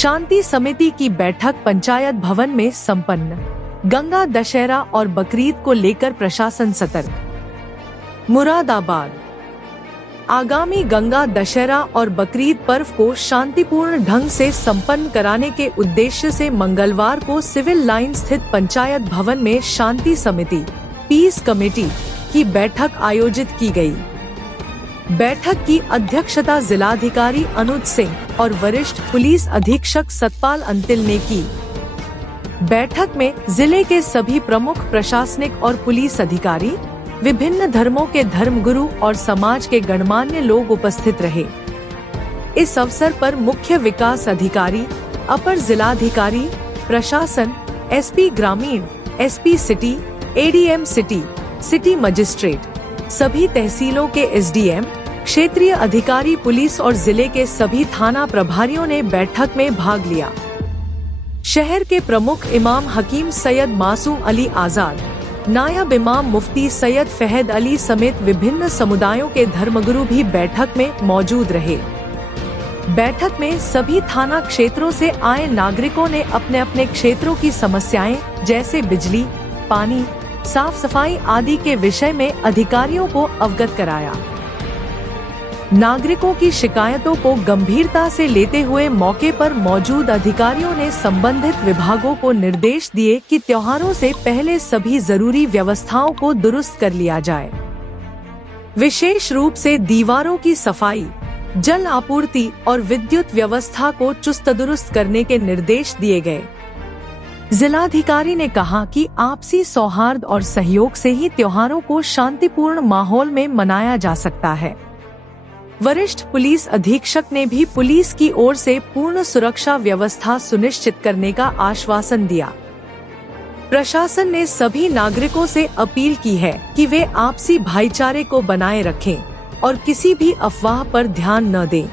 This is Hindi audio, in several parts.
शांति समिति की बैठक पंचायत भवन में संपन्न। गंगा दशहरा और बकरीद को लेकर प्रशासन सतर्क। मुरादाबाद। आगामी गंगा दशहरा और बकरीद पर्व को शांतिपूर्ण ढंग से संपन्न कराने के उद्देश्य से मंगलवार को सिविल लाइन स्थित पंचायत भवन में शांति समिति पीस कमेटी की बैठक आयोजित की गई। बैठक की अध्यक्षता जिलाधिकारी अनुज सिंह और वरिष्ठ पुलिस अधीक्षक सतपाल अंतिल ने की। बैठक में जिले के सभी प्रमुख प्रशासनिक और पुलिस अधिकारी, विभिन्न धर्मों के धर्मगुरु और समाज के गणमान्य लोग उपस्थित रहे। इस अवसर पर मुख्य विकास अधिकारी, अपर जिलाधिकारी, प्रशासन, एसपी ग्रामीण, SP city, ADM city, city magistrate, सभी तहसीलों के एसडीएम, क्षेत्रीय अधिकारी पुलिस और जिले के सभी थाना प्रभारियों ने बैठक में भाग लिया। शहर के प्रमुख इमाम हकीम सैयद मासूम अली आजाद, नायब इमाम मुफ्ती सैयद फहद अली समेत विभिन्न समुदायों के धर्मगुरु भी बैठक में मौजूद रहे। बैठक में सभी थाना क्षेत्रों से आए नागरिकों ने अपने अपने क्षेत्रों की समस्याएं जैसे बिजली, पानी, साफ सफाई आदि के विषय में अधिकारियों को अवगत कराया। नागरिकों की शिकायतों को गंभीरता से लेते हुए मौके पर मौजूद अधिकारियों ने संबंधित विभागों को निर्देश दिए कि त्योहारों से पहले सभी जरूरी व्यवस्थाओं को दुरुस्त कर लिया जाए। विशेष रूप से दीवारों की सफाई, जल आपूर्ति और विद्युत व्यवस्था को चुस्त दुरुस्त करने के निर्देश दिए गए। जिलाधिकारी ने कहा कि आपसी सौहार्द और सहयोग से ही त्योहारों को शांतिपूर्ण माहौल में मनाया जा सकता है। वरिष्ठ पुलिस अधीक्षक ने भी पुलिस की ओर से पूर्ण सुरक्षा व्यवस्था सुनिश्चित करने का आश्वासन दिया। प्रशासन ने सभी नागरिकों से अपील की है कि वे आपसी भाईचारे को बनाए रखें और किसी भी अफवाह पर ध्यान न दें।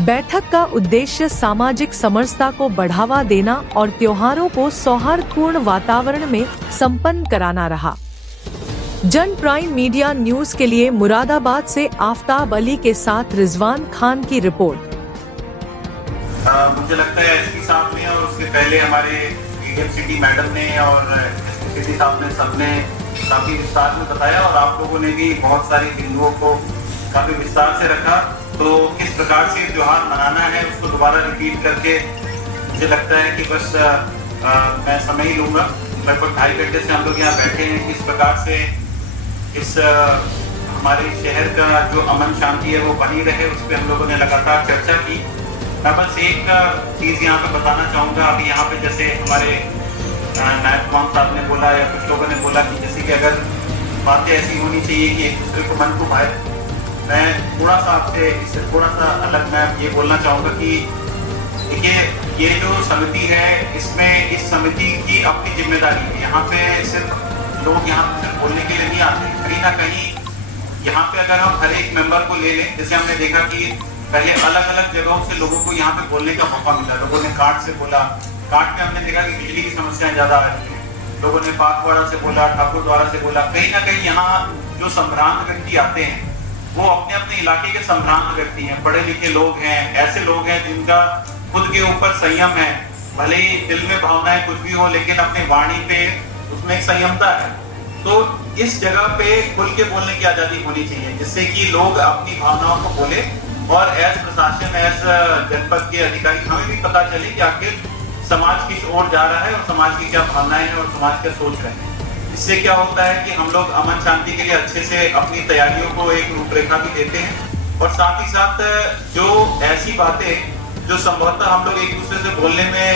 बैठक का उद्देश्य सामाजिक समरसता को बढ़ावा देना और त्योहारों को सौहार्दपूर्ण वातावरण में संपन्न कराना रहा। जन प्राइम मीडिया न्यूज के लिए मुरादाबाद से आफताब अली के साथ रिजवान खान की रिपोर्ट। मुझे लगता है एसपी साहब ने और उसके पहले हमारे एडीएम सिटी मैडम ने और एसपी सिटी साहब ने सबने काफी विस्तार में बताया और आप लोगों ने भी बहुत सारी बिंदुओं को काफी विस्तार से रखा। तो किस प्रकार से त्योहार मनाना है उसको दोबारा रिपीट करके मुझे लगता है कि बस मैं समय ही लूंगा। लगभग 2.5 घंटे से हम लोग यहाँ बैठे हैं। किस प्रकार से इस हमारे शहर का जो अमन शांति है वो बनी रहे उस पर हम लोगों ने लगातार चर्चा की। मैं बस एक चीज़ यहाँ पे बताना चाहूँगा। अभी यहाँ पे जैसे हमारे नायब इमाम साहब ने बोला या कुछ लोगों ने बोला कि जैसे कि अगर बातें ऐसी होनी चाहिए कि एक दूसरे को मन को भाए। मैं थोड़ा सा आपसे इससे थोड़ा सा अलग मैं ये बोलना चाहूँगा कि देखिए ये जो समिति है इसमें इस समिति की अपनी जिम्मेदारी है। यहाँ पे सिर्फ लोग यहाँ पे सिर्फ बोलने के लिए नहीं आते। कहीं ना कहीं यहाँ पे अगर हम हर एक मेंबर को ले लें, जैसे हमने देखा कि पहले अलग अलग जगहों से लोगों को यहाँ पे बोलने का मौका मिला। लोगों ने काट से बोला, काट में हमने देखा कि बिजली की समस्याएं ज्यादा आ रही है। लोगों ने पाकवाड़ा से बोला, ठाकुर द्वारा से बोला। कहीं ना कहीं यहाँ जो संभ्रांत व्यक्ति आते हैं वो अपने अपने इलाके के संभ्रांत व्यक्ति हैं, पढ़े लिखे लोग हैं, ऐसे लोग हैं जिनका खुद के ऊपर संयम है। भले ही दिल में भावनाएं कुछ भी हो लेकिन अपनी वाणी पे उसमें एक संयमता है। तो इस जगह पे खुल के बोलने की आजादी होनी चाहिए जिससे कि लोग अपनी भावनाओं को बोले और एज प्रशासन, एज जनपद के अधिकारी हमें भी पता चले कि आखिर समाज किस ओर जा रहा है और समाज की क्या भावनाएं हैं और समाज क्या सोच रहे हैं। इससे क्या होता है कि हम लोग अमन शांति के लिए अच्छे से अपनी तैयारियों को एक रूपरेखा भी देते हैं और साथ ही साथ जो ऐसी बातें जो संभवतः हम लोग एक दूसरे से बोलने में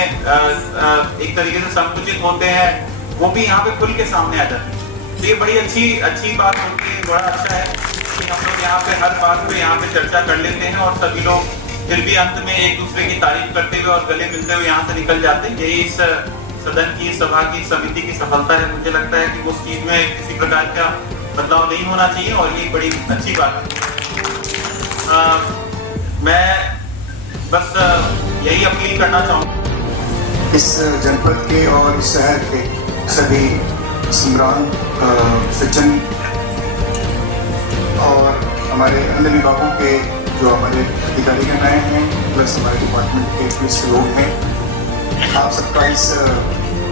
एक तरीके से संकुचित होते हैं वो भी यहाँ पे खुल के सामने आ जाती है। तो ये बड़ी अच्छी बात होती है। बड़ा अच्छा है कि हम लोग यहाँ पे हर बात पे यहाँ पे चर्चा कर लेते हैं और सभी लोग फिर भी अंत में एक दूसरे की तारीफ करते हुए और गले मिलते हुए यहाँ से निकल जाते हैं। यही इस सदन की, सभा की, समिति की सफलता है। मुझे लगता है कि उस चीज में किसी प्रकार का बदलाव नहीं होना चाहिए और ये बड़ी अच्छी बात है। मैं बस यही अपील करना चाहूँगा इस जनपद के और इस शहर के सभी सम्रांत सज्जन और हमारे अन्य विभागों के जो हमारे अधिकारीगण आए हैं, प्लस हमारे डिपार्टमेंट के पुलिस के लोग हैं, आप सबका इस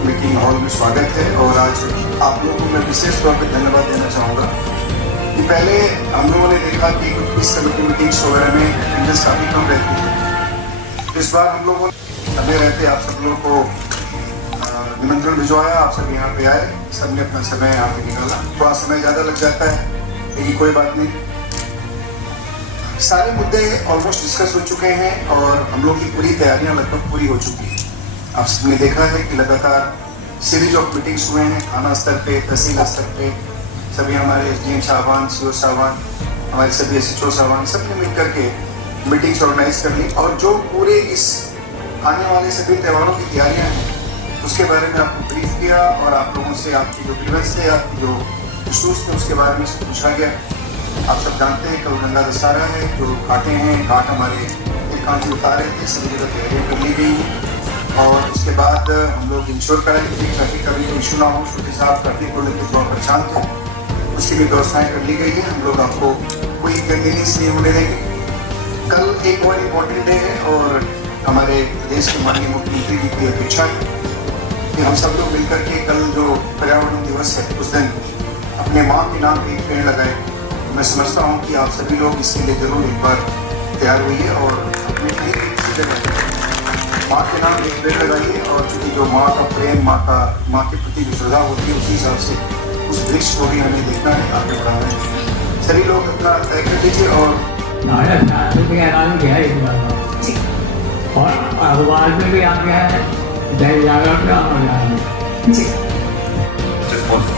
मीटिंग हॉल में स्वागत है। और आज आप लोगों को मैं विशेष तौर पर धन्यवाद देना चाहूँगा कि पहले हम लोगों ने देखा कि इस कमेटी मीटिंग्स वगैरह में अटेंडेंस काफ़ी कम रहती है। तो इस बार हम लोगों ने समय रहते आप सब लोगों को निमंत्रण भिजवाया, आप सब यहाँ पे आए, सबने अपना समय यहाँ पे निकाला। थोड़ा समय ज़्यादा लग जाता है, लेकिन कोई बात नहीं। सारे मुद्दे ऑलमोस्ट डिस्कस हो चुके हैं और हम लोग की पूरी तैयारियां लगभग पूरी हो चुकी हैं। आप सबने देखा है कि लगातार सीरीज ऑफ मीटिंग्स हुए हैं, थाना स्तर पे, तहसील स्तर पे, सभी हमारे एसडीएम साहबान, सीओ साहबान, हमारे सभी एसएचओ साहबान, सबने मिल करके मीटिंग्स ऑर्गेनाइज कर ली। और जो पूरे इस आने वाले सभी त्योहारों की तैयारियाँ हैं उसके बारे में आपको ब्रीफ किया और आप लोगों से आपकी जो ग्रीवेंस थे, आपकी जो इशूज़ थे, उसके बारे में से पूछा गया। आप सब जानते हैं कल गंगा दशहरा है, जो घाटें हैं, घाट हमारे कांटे उतारे थे, सभी जगह तैयारियाँ कर ली गई। और उसके बाद हम लोग इंश्योर करेंगे कि ट्रैफिक का भी इशू ना हो। छोटे साहब ट्रैफिक को लेकर थोड़ा परेशान थे, उसकी भी व्यवस्थाएँ कर ली गई है। हम लोग आपको कोई इनकन्वीनियंस नहीं होने देंगे। कल एक और इम्पोर्टेंट डे है और हमारे प्रदेश के माननीय मुख्यमंत्री जी की अपेक्षा है कि हम सब लोग मिलकर के कल जो पर्यावरण दिवस है उस दिन अपने माँ के नाम पे एक पेड़ लगाए। मैं समझता हूँ कि आप सभी लोग इसके लिए जरूर एक बार तैयार हुई और अपने किसी जगह माँ के नाम एक पेड़ लगाइए। और चूँकि जो माँ का प्रेम, माँ के प्रति जो श्रद्धा होती है, उसी हिसाब से उस वृक्ष को भी हमें देखना है, आगे बढ़ाना है। सभी लोग अपना तय कर दीजिए। और अखबार में भी आ गया है, जय जागरण में आ गया है जी।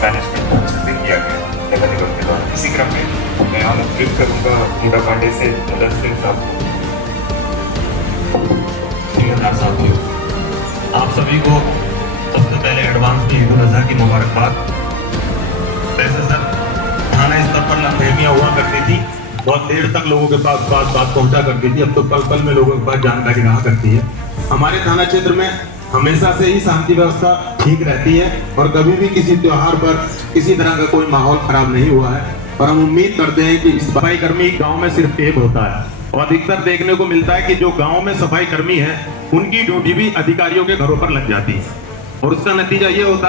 मैनेजमेंट अच्छे से किया गया लेवल के दौरान। इसी क्रम में मैं आमंत्रित करूंगा मुंडा पांडे से ददर सिंह साहब को। आप सभी को सबसे पहले एडवांस में ईद उल अजहा की मुबारकबाद। वैसे सर थाना स्तर पर लंबेमियाँ हुआ करती थी, बहुत देर तक लोगों के पास बात पहुंचा करती थी। अब तो पल पल में लोगों के पास जानकारी रहा करती है। हमारे थाना क्षेत्र में हमेशा से ही शांति व्यवस्था ठीक रहती है और कभी भी किसी त्योहार पर किसी तरह का कोई माहौल खराब नहीं हुआ है। और हम उम्मीद करते हैं कि इस सफाई कर्मी गांव में सिर्फ एक होता है और अधिकतर देखने को मिलता है कि जो गांव में सफाई कर्मी है उनकी ड्यूटी भी अधिकारियों के घरों पर लग जाती है और उसका नतीजा ये होता है